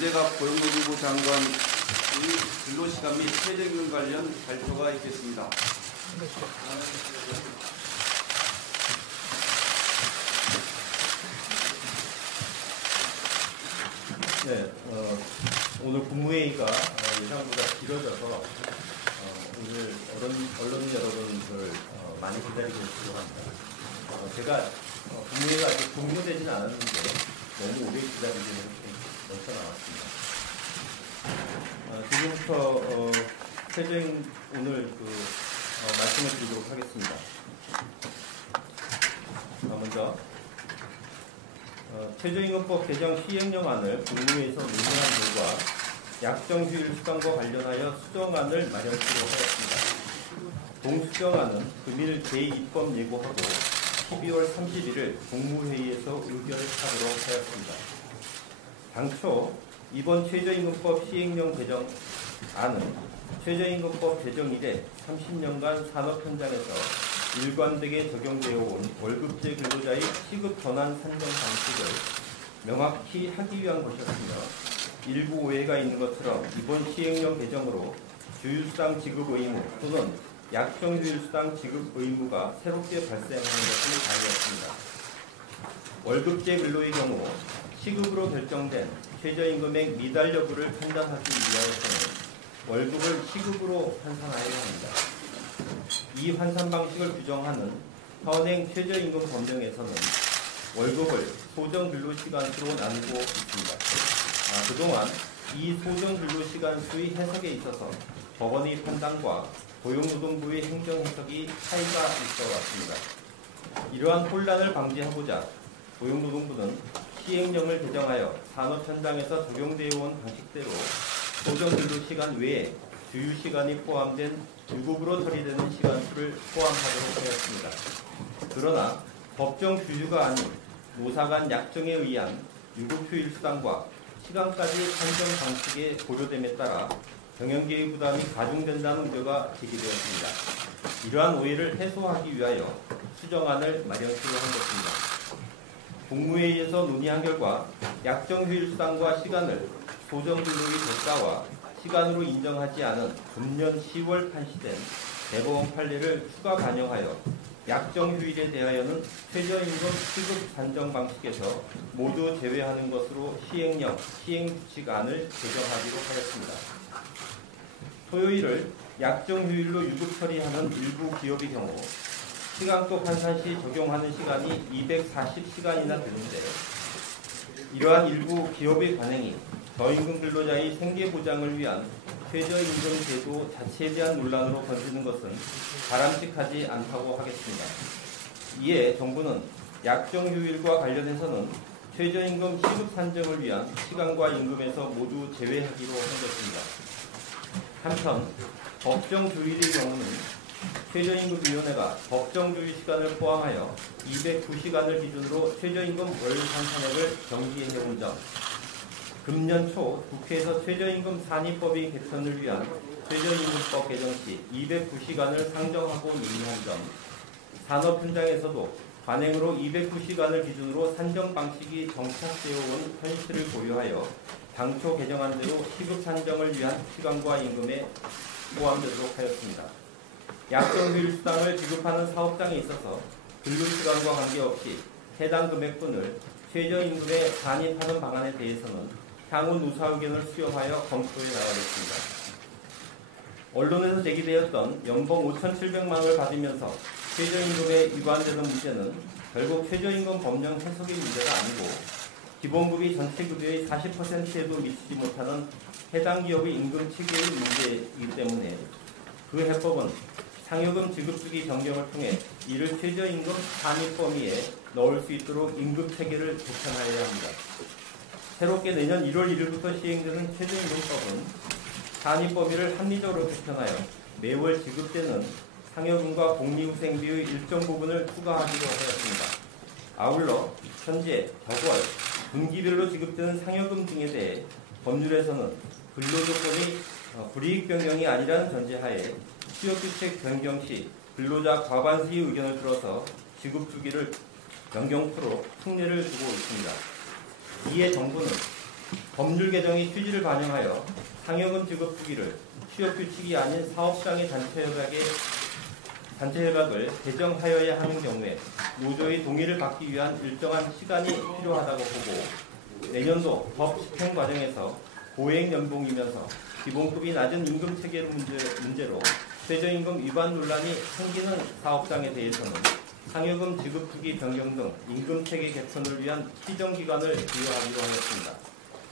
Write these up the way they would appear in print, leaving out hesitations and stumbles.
이재갑 고용노동부 장관의 근로시간 및 최저임금 관련 발표가 있겠습니다. 네, 오늘 국무회의가 예상보다 길어져서 오늘 언론 여러분들 많이 기다리고 계시고 합니다. 제가 국무회의가 아직 종료되지는 않았는데 너무 오래 기다리기는 벌써 나왔습니다. 지금부터 오늘 말씀을 드리도록 하겠습니다. 먼저 최저임금법 개정 시행령안을 국무회의에서 논의한 결과 약정휴일 수당과 관련하여 수정안을 마련하기로 하였습니다. 동수정안은 금일 제2법 예고하고 12월 31일 국무회의에서 의결하도록 하였습니다. 당초 이번 최저임금법 시행령 개정안은 최저임금법 제정 이래 30년간 산업 현장에서 일관되게 적용되어 온 월급제 근로자의 시급 전환 산정 방식을 명확히 하기 위한 것이었으며 일부 오해가 있는 것처럼 이번 시행령 개정으로 주휴수당 지급 의무 또는 약정휴일수당 지급 의무가 새롭게 발생하는 것이 아니었습니다. 월급제 근로의 경우 시급으로 결정된 최저임금액 미달 여부를 판단하기 위하여서는 월급을 시급으로 환산하여야 합니다. 이 환산 방식을 규정하는 현행 최저임금 법령에서는 월급을 소정 근로시간 수로 나누고 있습니다. 그동안 이 소정 근로시간 수의 해석에 있어서 법원의 판단과 고용노동부의 행정 해석이 차이가 있어 왔습니다. 이러한 혼란을 방지하고자 고용노동부는 시행령을 개정하여 산업 현장에서 적용되어 온 방식대로 소정 근로시간 외에 주휴시간이 포함된 유급으로 처리되는 시간수를 포함하도록 하였습니다. 그러나 법정 주휴가 아닌 노사 간 약정에 의한 유급휴일수당과 시간까지 산정 방식의 고려됨에 따라 경영계의 부담이 가중된다는 우려가 제기되었습니다. 이러한 오해를 해소하기 위하여 수정안을 마련하기로 한 것입니다. 국무회의에서 논의한 결과 약정휴일수당과 시간을 소정근로의 대가와 시간으로 인정하지 않은 금년 10월 판시된 대법원 판례를 추가 반영하여 약정휴일에 대하여는 최저임금 시급 산정 방식에서 모두 제외하는 것으로 시행규칙안을 개정하기로 하였습니다. 토요일을 약정휴일로 유급 처리하는 일부 기업의 경우 시간급 환산 시 적용하는 시간이 240시간이나 되는데 이러한 일부 기업의 관행이 저임금 근로자의 생계 보장을 위한 최저임금 제도 자체에 대한 논란으로 번지는 것은 바람직하지 않다고 하겠습니다. 이에 정부는 약정휴일과 관련해서는 최저임금 시급 산정을 위한 시간과 임금에서 모두 제외하기로 한 것입니다. 한편 법정주일의 경우는 최저임금위원회가 법정주의 시간을 포함하여 209시간을 기준으로 최저임금 월 환산액을 정기해온 점, 금년 초 국회에서 최저임금 산입법의 개편을 위한 최저임금법 개정 시 209시간을 상정하고 논의한 점, 산업 현장에서도 관행으로 209시간을 기준으로 산정 방식이 정착되어 온 현실을 고려하여 당초 개정한 대로 시급 산정을 위한 시간과 임금에 포함되도록 하였습니다. 약정휴일 수당을 지급하는 사업장에 있어서 근로시간과 관계없이 해당 금액분을 최저임금에 산입하는 방안에 대해서는 향후 노사 의견을 수렴하여 검토해 나가겠습니다. 언론에서 제기되었던 연봉 5,700만 원을 받으면서 최저임금에 위반되는 문제는 결국 최저임금 법령 해석의 문제가 아니고 기본급이 전체 급여의 40%에도 미치지 못하는 해당 기업의 임금 체계의 문제이기 때문에 그 해법은 상여금 지급주기 변경을 통해 이를 최저임금 산입 범위에 넣을 수 있도록 임금 체계를 개편하여야 합니다. 새롭게 내년 1월 1일부터 시행되는 최저임금법은 산입 범위를 합리적으로 개편하여 매월 지급되는 상여금과 복리후생비의 일정 부분을 추가하기로 하였습니다. 아울러 현재 덕월, 분기별로 지급되는 상여금 등에 대해 법률에서는 근로조건이 불이익 변경이 아니라는 전제하에 취업규칙 변경 시 근로자 과반수의 의견을 들어서 지급 주기를 변경토록 특례를 두고 있습니다. 이에 정부는 법률 개정이 취지를 반영하여 상여금 지급 주기를 취업 규칙이 아닌 사업장의 단체 협약을 개정하여야 하는 경우에 노조의 동의를 받기 위한 일정한 시간이 필요하다고 보고 내년도 법 집행 과정에서 고액 연봉이면서 기본급이 낮은 임금 체계 문제로 최저임금 위반 논란이 생기는 사업장에 대해서는 상여금 지급 주기 변경 등 임금 체계 개선을 위한 시정 기간을 부여하기로 하였습니다.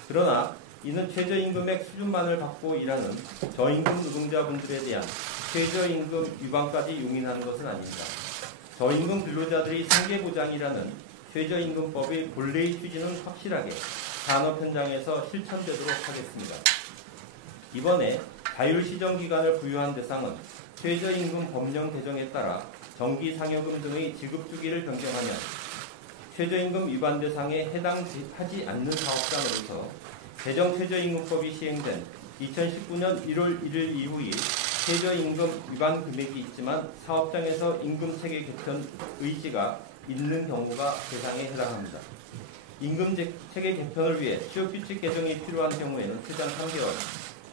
그러나 이는 최저임금액 수준만을 받고 일하는 저임금 노동자분들에 대한 최저임금 위반까지 용인하는 것은 아닙니다. 저임금 근로자들이 생계보장이라는 최저임금법의 본래의 취지는 확실하게 산업 현장에서 실천되도록 하겠습니다. 이번에 자율시정기간을 부여한 대상은 최저임금 법령 개정에 따라 정기상여금 등의 지급 주기를 변경하면 최저임금 위반 대상에 해당하지 않는 사업장으로서 개정 최저임금법이 시행된 2019년 1월 1일 이후에 최저임금 위반 금액이 있지만 사업장에서 임금체계 개편 의지가 있는 경우가 대상에 해당합니다. 임금체계 개편을 위해 취업규칙 개정이 필요한 경우에는 최장 3개월,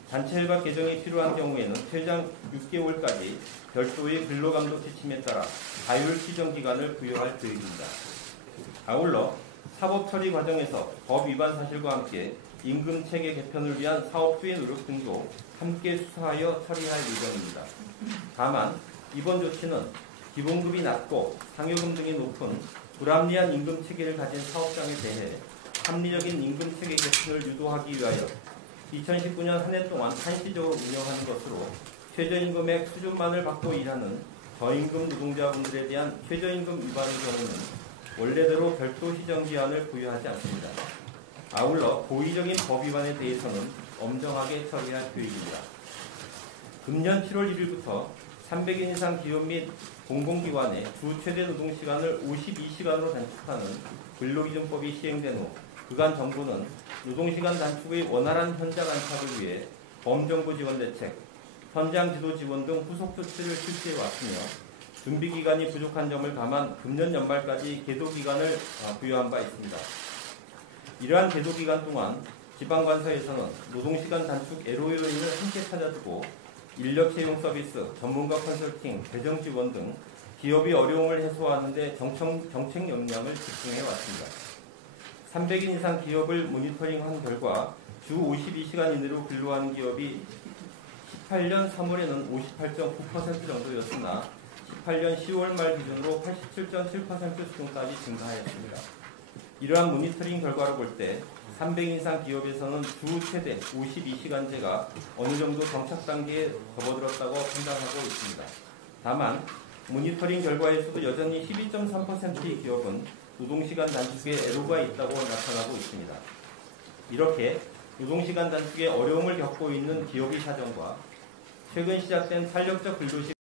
단체협약 개정이 필요한 경우에는 최장 6개월까지 별도의 근로감독 지침에 따라 자율시정기간을 부여할 계획입니다. 아울러 사법처리 과정에서 법 위반 사실과 함께 임금체계 개편을 위한 사업주의 노력 등도 함께 수사하여 처리할 예정입니다. 다만 이번 조치는 기본급이 낮고 상여금 등이 높은 불합리한 임금체계를 가진 사업장에 대해 합리적인 임금체계 개편을 유도하기 위하여 2019년 한 해 동안 한시적으로 운영하는 것으로 최저임금액 수준만을 받고 일하는 저임금 노동자분들에 대한 최저임금 위반의 경우는 원래대로 별도 시정기한을 부여하지 않습니다. 아울러 고의적인 법 위반에 대해서는 엄정하게 처리할 계획입니다. 금년 7월 1일부터 300인 이상 기업 및 공공기관의 주 최대 노동시간을 52시간으로 단축하는 근로기준법이 시행된 후 그간 정부는 노동시간 단축의 원활한 현장 안착을 위해 범정부 지원 대책, 현장 지도 지원 등 후속 조치를 실시해 왔으며 준비기간이 부족한 점을 감안 금년 연말까지 계도기간을 부여한 바 있습니다. 이러한 계도기간 동안 지방관서에서는 노동시간 단축 LOA를 함께 찾아주고 인력 채용 서비스, 전문가 컨설팅, 배정 지원 등 기업이 어려움을 해소하는 데 정책 역량을 집중해 왔습니다. 300인 이상 기업을 모니터링한 결과 주 52시간 이내로 근로하는 기업이 18년 3월에는 58.9% 정도였으나 18년 10월 말 기준으로 87.7% 수준까지 증가하였습니다. 이러한 모니터링 결과로 볼 때 300인 이상 기업에서는 주 최대 52시간제가 어느 정도 정착 단계에 접어들었다고 판단하고 있습니다. 다만 모니터링 결과에서도 여전히 12.3%의 기업은 노동시간 단축에 애로가 있다고 나타나고 있습니다. 이렇게 노동시간 단축에 어려움을 겪고 있는 기업의 사정과 최근 시작된 탄력적 근로시